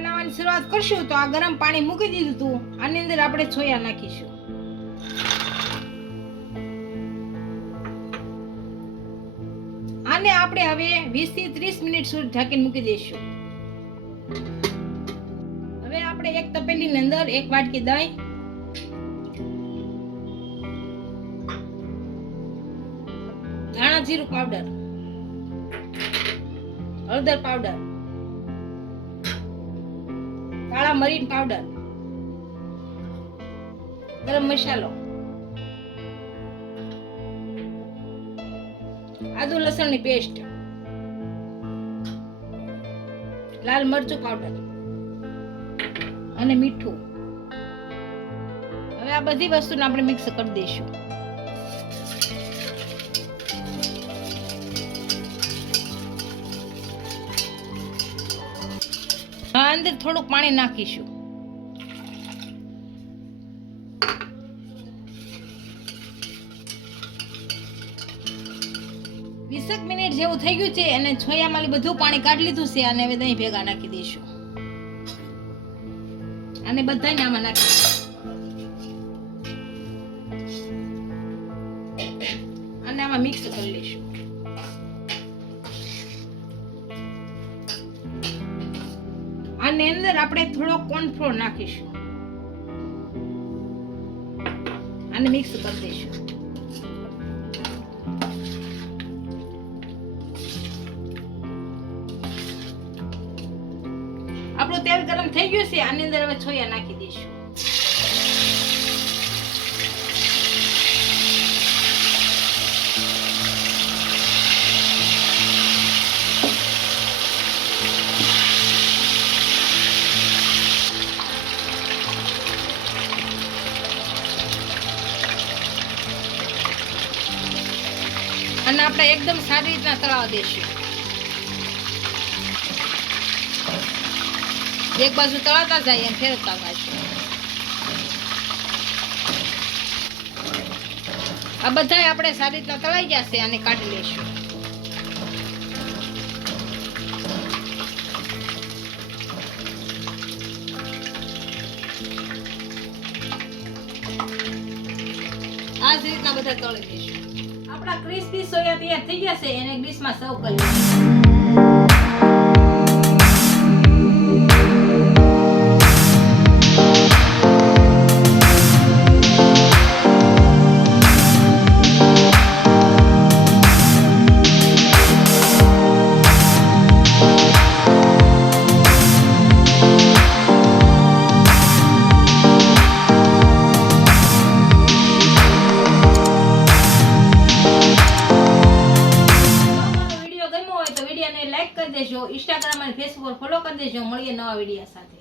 બનાવવાની શરૂઆત કરશું તો આ ગરમ પાણી મૂકી દીધું હતું. આની અંદર આપણે સોયા નાખીશું. આને આપણે હવે 20 થી 30 મિનિટ સુધી ઢાંકીને મૂકી દઈશું. હવે આપણે એક તપેલીની અંદર એક વાટકી દહીં, ધાણા જીરું પાવડર, હળદર પાવડર, કાળા મરીચ પાવડર, ગરમ મસાલો, આદુ લસણની પેસ્ટ, લાલ મરચું પાવડર અને મીઠું. હવે આ બધી વસ્તુને આપણે મિક્સ કરી દઈશું. અંદર થોડુંક પાણી નાખીશું. વીસેક મિનિટ જેવું થઈ ગયું છે અને છોયામાંથી બધું પાણી કાઢી લીધું છે. અને હવે દહીં ભેગા નાખી દઈશું અને બધાને આમાં નાખી અને આમાં મિક્સ કરી લઈશું. આની અંદર આપણે થોડો કોર્નફ્લોર નાખીશું અને મિક્સ કરી દઈશું. આપણું તેલ ગરમ થઈ ગયું છે. આની અંદર હવે છોયા નાખી દઈશું. અને આપણે એકદમ સારી રીતના તળાવ દઈશું. એક બાજુ તળાતા જાય એમ ફેરવતા જઈશું. આ બધા આપણે સારી રીતના તળાઈ ગયા છે. આને કાઢી લઈશું. આ જ રીતના બધા તળી લઈશું. આપણા ક્રિસ્પી સોયા તૈયાર થઈ ગયા છે. એને ડીશમાં સર્વ કરી લાઈક કરી દેજો. ઇન્સ્ટાગ્રામ અને ફેસબુક પર ફોલો કરી દેજો. મળીએ નવા વિડીયો સાથે.